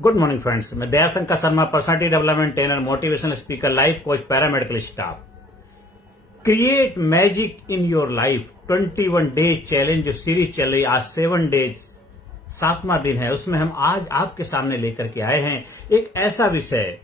Good morning friends, मैं Dayashankar Sharma, personality development trainer, motivational speaker, life coach, paramedical staff. Create magic in your life 21 days challenge जो series चल रही, आज 7 days 7वां दिन है। उसमें हम आज आपके सामने लेकर के आए हैं एक ऐसा विषय,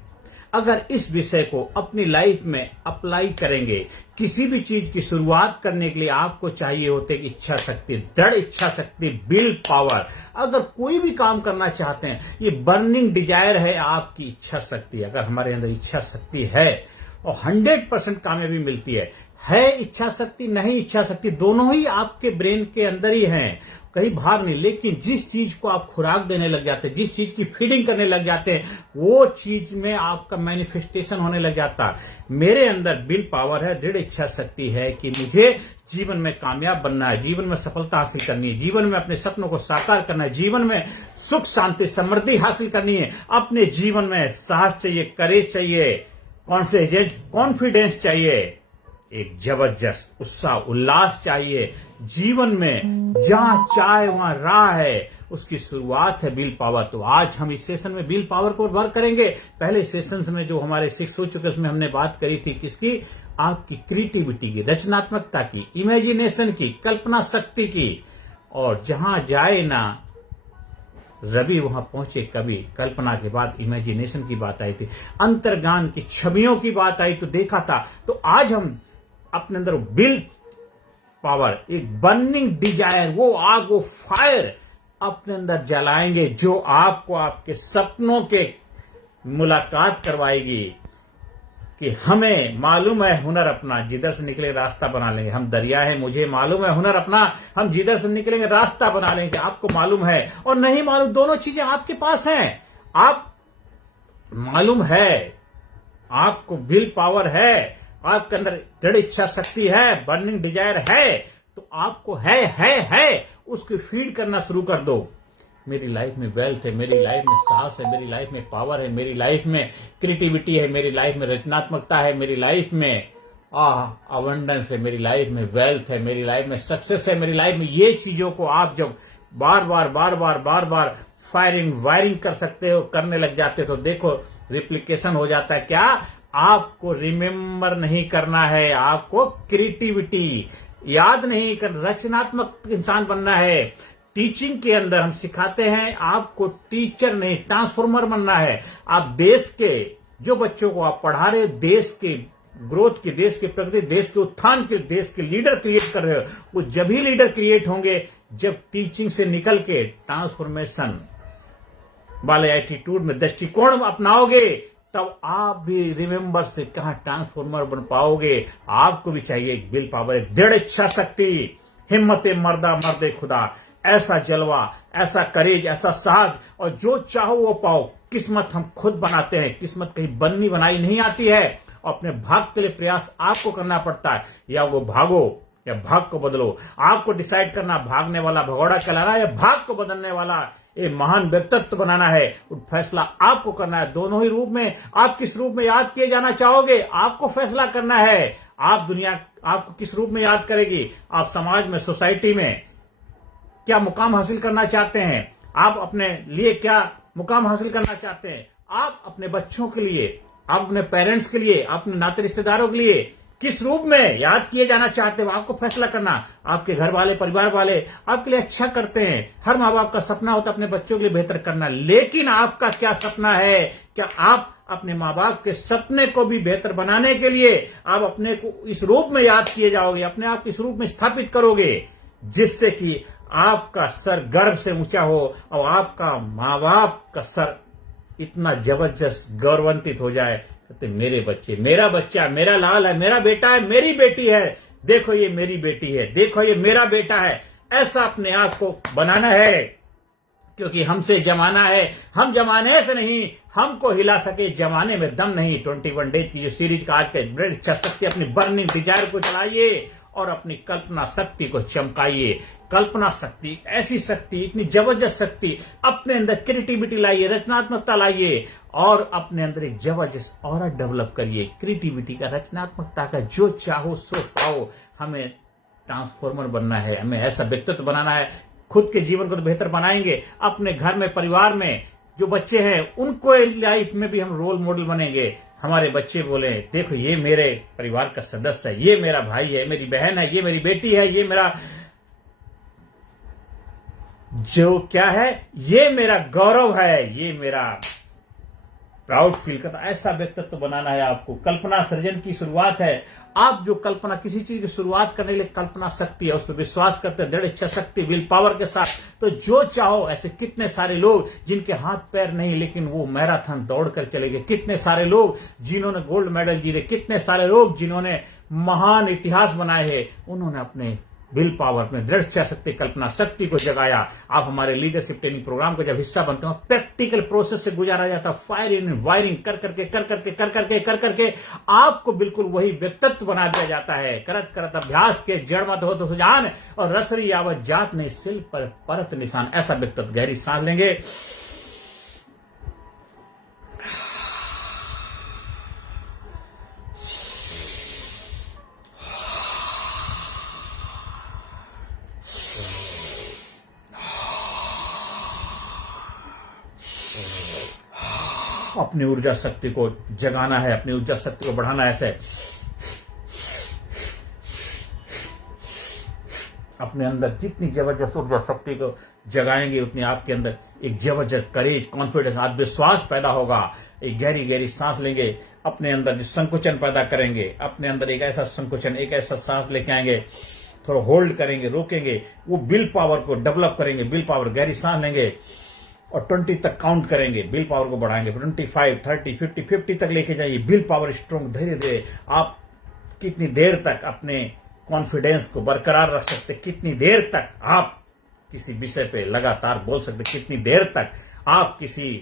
अगर इस विषय को अपनी लाइफ में अप्लाई करेंगे, किसी भी चीज की शुरुआत करने के लिए आपको चाहिए होते कि इच्छा शक्ति, दृढ़ इच्छा शक्ति, विल पावर। अगर कोई भी काम करना चाहते हैं, ये बर्निंग डिजायर है आपकी इच्छा शक्ति। अगर हमारे अंदर इच्छा शक्ति है और 100% कामयाबी मिलती है इच्छा शक्ति, नहीं इच्छा शक्ति, दोनों ही आपके ब्रेन के अंदर ही हैं, कहीं बाहर नहीं। लेकिन जिस चीज को आप खुराक देने लग जाते हैं, जिस चीज की फीडिंग करने लग जाते हैं, वो चीज में आपका मैनिफेस्टेशन होने लग जाता है। मेरे अंदर विल पावर है, दृढ़ इच्छा शक्ति है कि मुझे जीवन में कामयाब बनना है, जीवन में सफलता हासिल करनी है, जीवन में अपने सपनों को साकार करना है, जीवन में सुख शांति समृद्धि हासिल करनी है, अपने जीवन में साहस चाहिए, करेज चाहिए, कॉन्फिडेंस चाहिए, एक जबरदस्त उत्साह उल्लास चाहिए। जीवन में जहां चाहे वहां राह है, उसकी शुरुआत है विल पावर। तो आज हम इस सेशन में विल पावर को वर्क करेंगे। पहले सेशंस में जो हमारे 6 हो चुके, उसमें हमने बात करी थी किसकी, आपकी क्रिएटिविटी की, रचनात्मकता की, इमेजिनेशन की, कल्पना शक्ति की। और जहां जाए ना रवि वहां पहुंचे कभी, कल्पना के बाद इमेजिनेशन की बात आई थी, अंतर्ज्ञान की छवियों की बात आई तो देखा था। तो आज हम अपने अंदर विल पावर, एक बर्निंग डिजायर, वो आग, वो फायर अपने अंदर जलाएंगे जो आपको आपके सपनों के मुलाकात करवाएगी कि हमें मालूम है हुनर अपना, जिधर से निकले रास्ता बना लेंगे। हम दरिया है, मुझे मालूम है हुनर अपना, हम जिधर से निकलेंगे रास्ता बना लेंगे। आपको मालूम है और नहीं मालूम, दोनों चीजें आपके पास हैं। आप मालूम है, आपको विल पावर है, आपके अंदर दृढ़ इच्छा शक्ति है, बर्निंग डिजायर है, तो आपको है उसको फीड करना शुरू कर दो। मेरी लाइफ में वेल्थ है, मेरी लाइफ में साहस है, मेरी लाइफ में पावर है, मेरी लाइफ में क्रिएटिविटी है, मेरी लाइफ में रचनात्मकता है, मेरी लाइफ में अबंडेंस है, मेरी लाइफ में वेल्थ है, मेरी लाइफ में सक्सेस है, मेरी लाइफ में। ये चीजों को आप जब बार बार फायरिंग वायरिंग कर सकते हो, करने लग जाते हो, तो देखो रिप्लिकेशन हो जाता है। क्या आपको रिमेम्बर नहीं करना है, आपको क्रिएटिविटी याद नहीं कर, रचनात्मक इंसान बनना है। टीचिंग के अंदर हम सिखाते हैं आपको टीचर नहीं, ट्रांसफॉर्मर बनना है। आप देश के जो बच्चों को आप पढ़ा रहे, देश के ग्रोथ के, देश के प्रगति, देश के उत्थान के, देश के लीडर क्रिएट कर रहे हो, वो जब ही लीडर क्रिएट होंगे जब टीचिंग से निकल के ट्रांसफॉर्मेशन वाले एटीट्यूड में दृष्टिकोण अपनाओगे, तब आप भी रिमेंबर से कहां ट्रांसफॉर्मर बन पाओगे। आपको भी चाहिए एक विल पावर, एक दृढ़ इच्छा शक्ति, हिम्मत मर्दा मर्दे खुदा, ऐसा जलवा, ऐसा करेज, ऐसा साहस, और जो चाहो वो पाओ। किस्मत हम खुद बनाते हैं, किस्मत कहीं बननी बनाई नहीं आती है। अपने भाग के लिए प्रयास आपको करना पड़ता है, या वो भागो या भाग को बदलो। आपको डिसाइड करना, भागने वाला भगोड़ा चलाना या भाग को बदलने वाला ये महान व्यक्तित्व बनाना है। फैसला आपको करना है, दोनों ही रूप में। आप किस रूप में याद किए जाना चाहोगे, आपको फैसला करना है। आप दुनिया आपको किस रूप में याद करेगी, आप समाज में, सोसाइटी में क्या मुकाम हासिल करना चाहते हैं, आप अपने लिए क्या मुकाम हासिल करना चाहते हैं, आप अपने बच्चों के लिए, आप अपने पेरेंट्स के लिए, अपने नाते रिश्तेदारों के लिए किस रूप में याद किए जाना चाहते हो, आपको फैसला करना। आपके घर वाले, परिवार वाले आपके लिए अच्छा करते हैं। हर माँ बाप का सपना होता है अपने बच्चों के लिए बेहतर करना, लेकिन आपका क्या सपना है? क्या आप अपने माँ बाप के सपने को भी बेहतर बनाने के लिए आप अपने को इस रूप में याद किए जाओगे, अपने आप को इस रूप में स्थापित करोगे, जिससे कि आपका सर गर्व से ऊंचा हो और आपका माँ बाप का सर इतना जबरदस्त गौरवान्वित हो जाए, कहते मेरे बच्चे, मेरा बच्चा, मेरा लाल है, मेरा बेटा है, मेरी बेटी है, देखो ये मेरी बेटी है, देखो ये मेरा बेटा है। ऐसा अपने आप को बनाना है, क्योंकि हमसे जमाना है, हम जमाने से नहीं, हमको हिला सके जमाने में दम नहीं। 21 डेज की ये सीरीज का आज का दृढ़ इच्छा शक्ति, अपनी बर्निंग डिजायर को चलाइए और अपनी कल्पना शक्ति को चमकाइए। कल्पना शक्ति, ऐसी शक्ति, इतनी जबरदस्त शक्ति, अपने अंदर क्रिएटिविटी लाइए, रचनात्मकता लाइए और अपने अंदर एक जबरदस्त ऑरा डेवलप करिए। क्रिएटिविटी का, रचनात्मकता का, जो चाहो सो पाओ। हमें ट्रांसफॉर्मर बनना है, हमें ऐसा व्यक्तित्व बनाना है। खुद के जीवन को तो बेहतर बनाएंगे, अपने घर में, परिवार में जो बच्चे हैं उनको लाइफ में भी हम रोल मॉडल बनेंगे। हमारे बच्चे बोले देखो ये मेरे परिवार का सदस्य है, ये मेरा भाई है, मेरी बहन है, ये मेरी बेटी है, ये मेरा जो क्या है, ये मेरा गौरव है, ये मेरा प्राउड फील करता। ऐसा व्यक्तित्व बनाना है आपको। कल्पना सृजन की शुरुआत है। आप जो कल्पना किसी चीज की शुरुआत करने के लिए कल्पना शक्ति है, उस पर विश्वास करते हैं, दृढ़ इच्छा शक्ति, विल पावर के साथ, तो जो चाहो। ऐसे कितने सारे लोग जिनके हाथ पैर नहीं लेकिन वो मैराथन दौड़ कर चले गए, कितने सारे लोग जिन्होंने गोल्ड मेडल जीते, कितने सारे लोग जिन्होंने महान इतिहास बनाए हैं, उन्होंने अपने विल पावर, अपने दृढ़ इच्छा शक्ति, कल्पना शक्ति को जगाया। आप हमारे लीडरशिप ट्रेनिंग प्रोग्राम का जब हिस्सा बनते हो, प्रैक्टिकल प्रोसेस से गुजारा जाता, फायरिंग वायरिंग कर करके आपको बिल्कुल वही व्यक्तित्व बना दिया जाता है। करत करत अभ्यास के जड़ मत हो तो सुजान, और रसरी आवत जात नहीं सिल पर परत निशान। ऐसा व्यक्तित्व। गहरी सांस लेंगे, अपनी ऊर्जा शक्ति को जगाना है, अपनी ऊर्जा शक्ति को बढ़ाना है। ऐसे अपने अंदर जितनी जबरदस्त ऊर्जा शक्ति को जगाएंगे उतनी आपके अंदर एक जबरदस्त करेज, कॉन्फिडेंस, आत्मविश्वास पैदा होगा। एक गहरी गहरी सांस लेंगे, अपने अंदर जो संकुचन पैदा करेंगे, अपने अंदर एक ऐसा संकुचन, एक ऐसा सांस लेके आएंगे, थोड़ा होल्ड करेंगे, रोकेंगे, वो विल पावर को डेवलप करेंगे। विल पावर, गहरी सांस लेंगे और 20 तक काउंट करेंगे, विल पावर को बढ़ाएंगे। 25, 30, 50 तक लेके जाइए। Will power strong. धीरे धीरे आप कितनी देर तक अपने कॉन्फिडेंस को बरकरार रख सकते, कितनी देर तक आप किसी विषय पे लगातार बोल सकते, कितनी देर तक आप किसी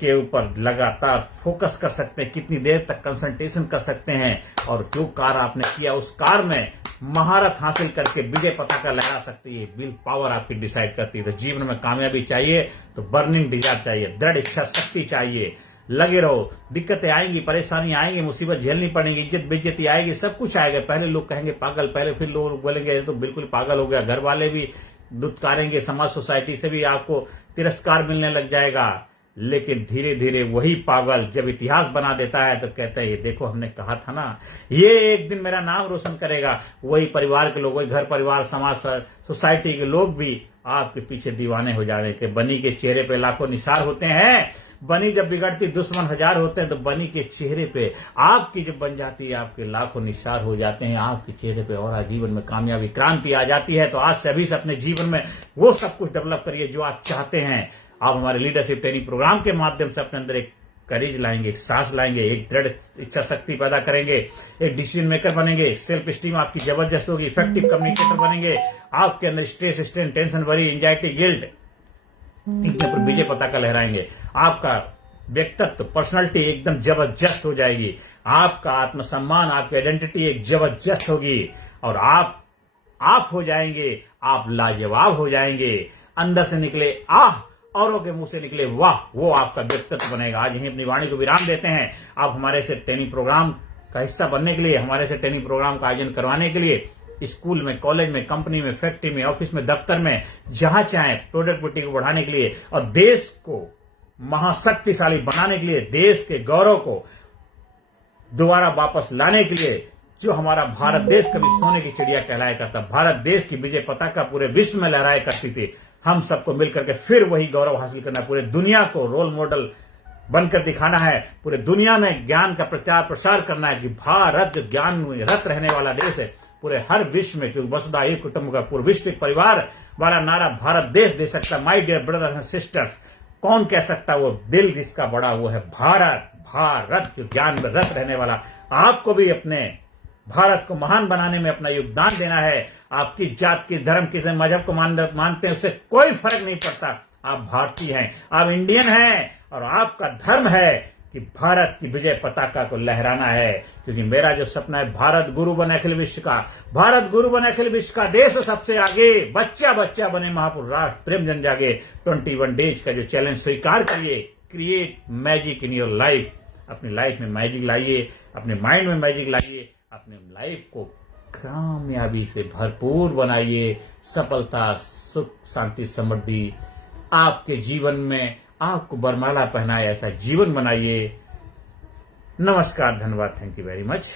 के ऊपर लगातार फोकस कर सकते हैं, कितनी देर तक कंसंट्रेशन कर सकते हैं, और जो कार्य आपने किया उस कार्य में महारत हासिल करके विजय पताका लहरा सकती है। विल पावर आपकी डिसाइड करती है। तो जीवन में कामयाबी चाहिए तो बर्निंग डिजायर चाहिए, दृढ़ इच्छा शक्ति चाहिए। लगे रहो, दिक्कतें आएंगी, परेशानी आएंगी, मुसीबत झेलनी पड़ेगी, इज्जत बेइज्जती आएगी, सब कुछ आएगा। पहले लोग कहेंगे पागल, पहले फिर लोग बोलेंगे तो बिल्कुल पागल हो गया, घर वाले भी दुत्कारेंगे, समाज सोसाइटी से भी आपको तिरस्कार मिलने लग जाएगा। लेकिन धीरे धीरे वही पागल जब इतिहास बना देता है तो कहता है ये देखो हमने कहा था ना, ये एक दिन मेरा नाम रोशन करेगा। वही परिवार के लोग, वही घर परिवार, समाज, सोसाइटी के लोग भी आपके पीछे दीवाने हो जाने के। बनी के चेहरे पे लाखों निशान होते हैं। बनी जब बिगड़ती दुश्मन हजार होते हैं, तो बनी के चेहरे पे आपकी जब बन जाती है, आपके लाखों निशान हो जाते हैं आपके चेहरे पे, और जीवन में कामयाबी, क्रांति आ जाती है। तो आज से अभी से अपने जीवन में वो सब कुछ डेवलप करिए जो आप चाहते हैं। आप हमारे लीडरशिप ट्रेनिंग प्रोग्राम के माध्यम से अपने अंदर एक करेज लाएंगे, एक साहस लाएंगे, एक दृढ़ इच्छा शक्ति पैदा करेंगे, एक डिसीजन मेकर बनेंगे, सेल्फ स्टीम आपकी जबरदस्त होगी, इफेक्टिव कम्युनिकेटर बनेंगे। आपके अंदर stress, strain, tension, worry, anxiety, guilt, इनके ऊपर विजय पताका लहराएंगे। आपका व्यक्तित्व, पर्सनालिटी एकदम जबरदस्त हो जाएगी। आपका आत्मसम्मान, आपकी आइडेंटिटी एक जबरदस्त होगी, और आप हो जाएंगे, आप लाजवाब हो जाएंगे। अंदर से निकले आह, औरों के मुंह से निकले वाह, वो आपका व्यक्तित्व बनेगा। आज यहीं अपनी वाणी को विराम देते हैं। आप हमारे से ट्रेनिंग प्रोग्राम का हिस्सा बनने के लिए, हमारे से ट्रेनिंग प्रोग्राम का आयोजन करवाने के लिए, स्कूल में, कॉलेज में, कंपनी में, फैक्ट्री में, ऑफिस में, दफ्तर में, जहां चाहे, प्रोडक्टिविटी को बढ़ाने के लिए और देश को महाशक्तिशाली बनाने के लिए, देश के गौरव को दोबारा वापस लाने के लिए, जो हमारा भारत देश कभी सोने की चिड़िया कहलाया करता, भारत देश की विजय पताका पूरे विश्व में लहराया करती थी, हम सबको मिलकर के फिर वही गौरव हासिल करना, पूरे दुनिया को रोल मॉडल बनकर दिखाना है, पूरे दुनिया में ज्ञान का प्रचार प्रसार करना है कि भारत जो ज्ञान में रत रहने वाला देश है, पूरे हर विश्व में, क्योंकि वसुधा एक कुटुंब का पूर्व विश्व एक परिवार वाला नारा भारत देश दे सकता। My dear brothers and sisters, कौन कह सकता, वो दिल जिसका बड़ा वो है भारत। भारत जो ज्ञान में रत रहने वाला, आपको भी अपने भारत को महान बनाने में अपना योगदान देना है। आपकी जात, की धर्म, किसी मजहब को मानते हैं, उससे कोई फर्क नहीं पड़ता। आप भारतीय हैं, आप इंडियन हैं, और आपका धर्म है कि भारत की विजय पताका को लहराना है। क्योंकि मेरा जो सपना है, भारत गुरु बने अखिल विश्व का, भारत गुरु बने अखिल विश्व का, देश सबसे आगे, बच्चा बच्चा बने महापुरुष, राष्ट्र प्रेम जन जागे। 21 डेज का जो चैलेंज स्वीकार करिए, create magic in your life. अपनी लाइफ में मैजिक लाइए, अपने माइंड में मैजिक लाइए, अपने लाइफ को कामयाबी से भरपूर बनाइए। सफलता, सुख, शांति, समृद्धि आपके जीवन में आपको वरमाला पहनाए ऐसा जीवन बनाइए। नमस्कार, धन्यवाद, थैंक यू वेरी मच।